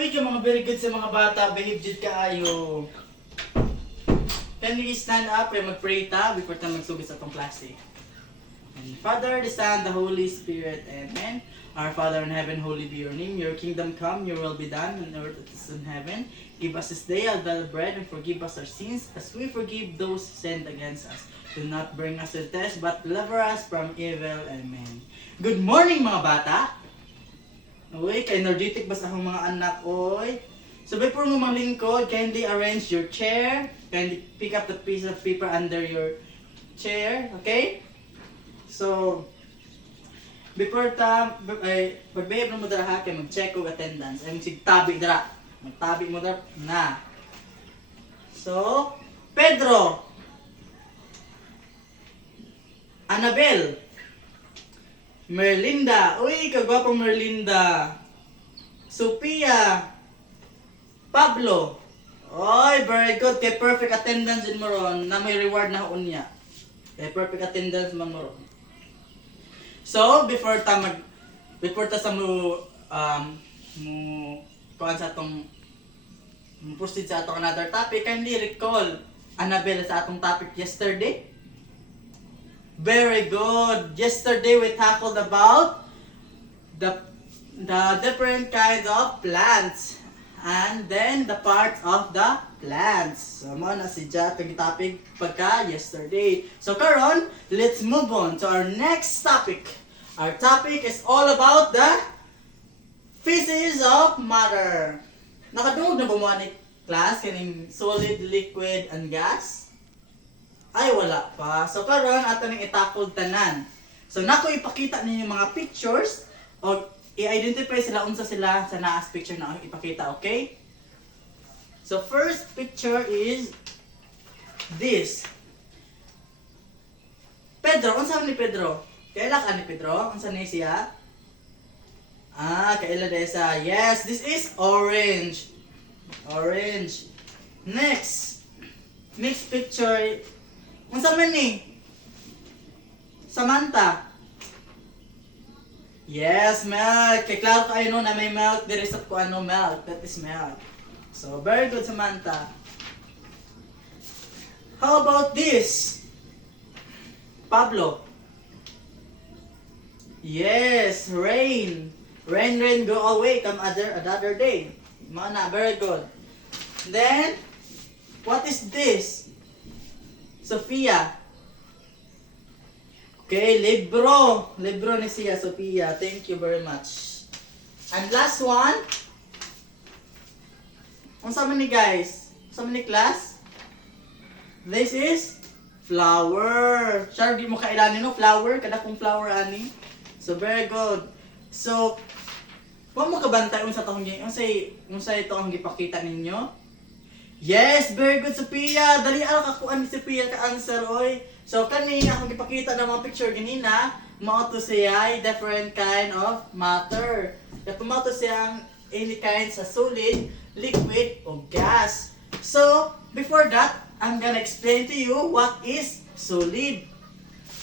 Uy, ka mga very good sa mga bata, behave jud kaayo. Can we stand up and mag-pray ta before ta magsugod sa atong klase? And Father, the Son, the Holy Spirit, Amen. Our Father in heaven, holy be your name. Your kingdom come, your will be done on earth as it is in heaven. Give us this day our daily bread and forgive us our sins as we forgive those who sinned against us. Do not bring us to test, but deliver us from evil. Amen. Good morning mga bata! Uy, kay energetic ba sa akong mga anak, oy? So before mo manglingkod, kindly arrange your chair. Kindly pick up the piece of paper under your chair, okay? So, before pagbehave mo dara ha, kay mag-check og attendance. Ay magsigtabi dara. Magtabi mo dara na. So, Pedro, Annabel, Merlinda, uy, kagwapong Merlinda. Sophia, Pablo, oy, very good. Kay perfect attendance din mo ron, na may reward na unya. Kay perfect attendance man mo ron. So, before ta sa mo kuan sa atong proceed sa atong another topic, kindly recall Annabelle sa atong topic yesterday. Very good. Yesterday we tackled about the different kinds of plants and then the parts of the plants. So mo na si Jack kag topic pagka yesterday. So karon, let's move on to our next topic. Our topic is all about the physics of matter. Nakadungog na ba mo ani class kaning solid, liquid, and gas? Ay wala pa. So karon ato ning i-tackle tanan. So nako ipakita ninyo mga pictures o i-identify sila unsa sila sa naas picture na akong ipakita, okay? So first picture is this. Pedro, unsa ni Pedro? Kaila ka ni Pedro? Unsa ni siya? Kaila desa. Yes, this is orange. Orange. Next. Next picture. Unsa man ni? Samantha. Yes, milk. Kay klaro kayo no na may milk. There is ko ano milk. That is milk. So, very good, Samantha. How about this? Pablo. Yes, rain. Rain, rain, go away. Come another day. Mana, very good. Then, what is this? Sophia. Okay, libro. Libro ni siya, Sophia. Thank you very much. And last one. Unsa man ni guys? Unsa man ni class? This is flower. Sure, di mo kailani no? Flower. Kada kong flower ani. So, very good. So, kung mo kabantay unsa ito ang gipakita ninyo? Yes, very good, Sophia. Dali ala ka kuan ni Sophia ka answer oy. So kani akong gipakita ng mga picture ganina, mao to siya different kind of matter. Kaya mao to siyang any kind sa solid, liquid o gas. So before that, I'm gonna explain to you what is solid.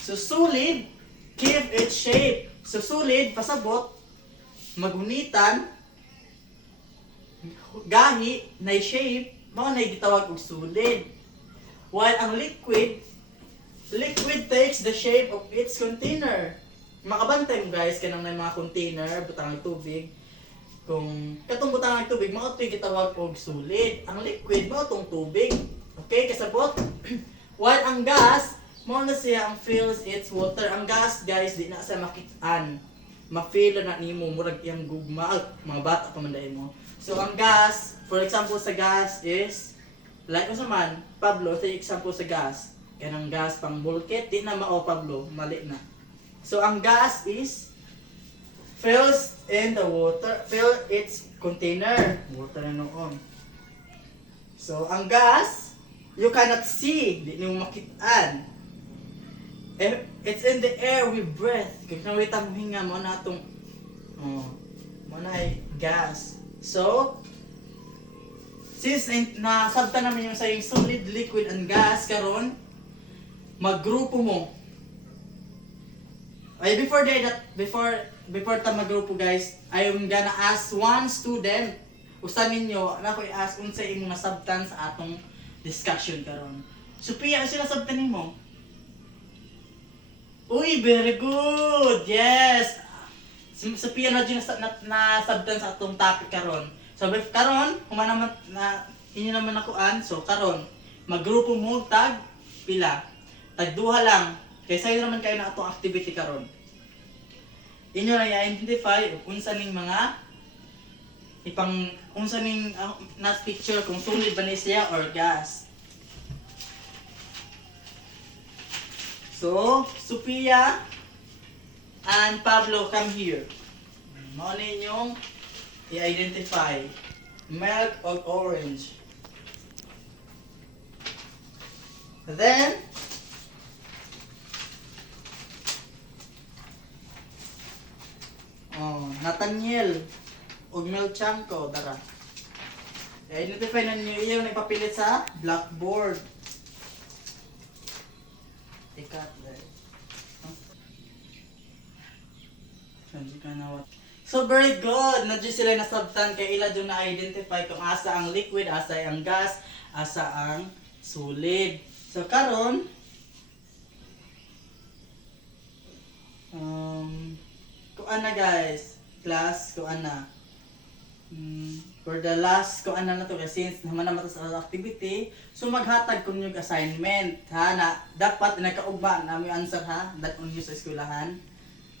So solid keep its shape. So solid pasabot magunitan gahi na shape mao na gitawag og solid. While ang liquid takes the shape of its container. Makabantay mo guys kanang may mga container butang ng tubig. Kung katong butang ng tubig mao toy gitawag og solid. Ang liquid mao tong tubig. Okay, kasabot. While ang gas mao na siya ang fills its water. Ang gas guys di na sa makit-an. Ma-feel na nimo murag iyang gugma mga bata pa man dai mo. So ang gas, for example sa gas is like unsa man, Pablo, sa example sa gas, kanang gas pang bulkit, di na mao Pablo, mali na. So ang gas is fills in the water, fill its container, water na noon. So ang gas, you cannot see, di nimo makit-an. It's in the air we breathe. Kung nawita mo hinga mo na itong mo na ay gas. So, since nasabta naman yung saying solid, liquid, and gas karon, maggrupo mo. Ay, before ta magrupo guys, I'm gonna ask one student usa ninyo na ko i-ask unsay imong nasabtan sa atong discussion karon. Sophia, ano sila sabtan nimo? Uy, very good. Yes. Sophia na dyan nasabtan sa atong topic karon. So karon, kung naman na inyo naman nakuan, so karon maggrupo mo tag pila. Tag duha lang. Kay sayo naman kayo na atong activity karon. Inyo na i-identify unsa ning mga unsa ning na picture kung solid ba ni siya or gas. So, Sophia and Pablo, come here. Mao na inyong i-identify milk or orange. Then, Nathaniel o Melchanko, dara. I-identify na ninyo yung nagpapilit sa blackboard. Ikat dahil. So very good. Nadyo sila nasabtan kay ila doon na-identify kung asa ang liquid, asa ang gas, asa ang solid. So karon kuan na guys, class kuan na. For the last kuan na to guys, since naman naman to sa activity, so maghatag kun yung assignment ha na dapat nagkaugma na may answer ha that on sa eskwelahan.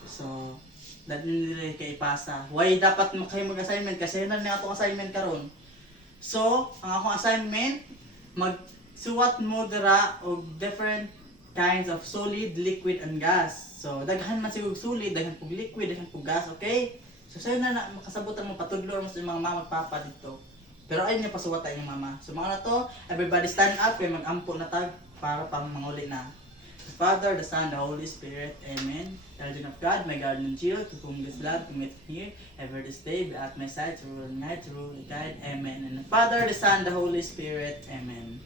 So that nila kay ipasa. Why dapat kayo mag-assignment kasi na atong assignment karon. So ang akong assignment magsuwat mo dira og different kinds of solid, liquid and gas. So daghan man sigug solid, daghan pug liquid, daghan pug gas, okay? So sayo na makasabutan mo patudlo mo sa mga mama magpapa dito. Pero ayun niya pasuwata yung mama. So mga na to, everybody stand up kay mag-ampo na tag para pang manguli na. The Father, the Son, the Holy Spirit, Amen. Children of God, my guardian angel, to whom this blood commit here, ever this day, be at my side, to rule and night, to rule and guide, Amen. And the Father, the Son, the Holy Spirit, Amen.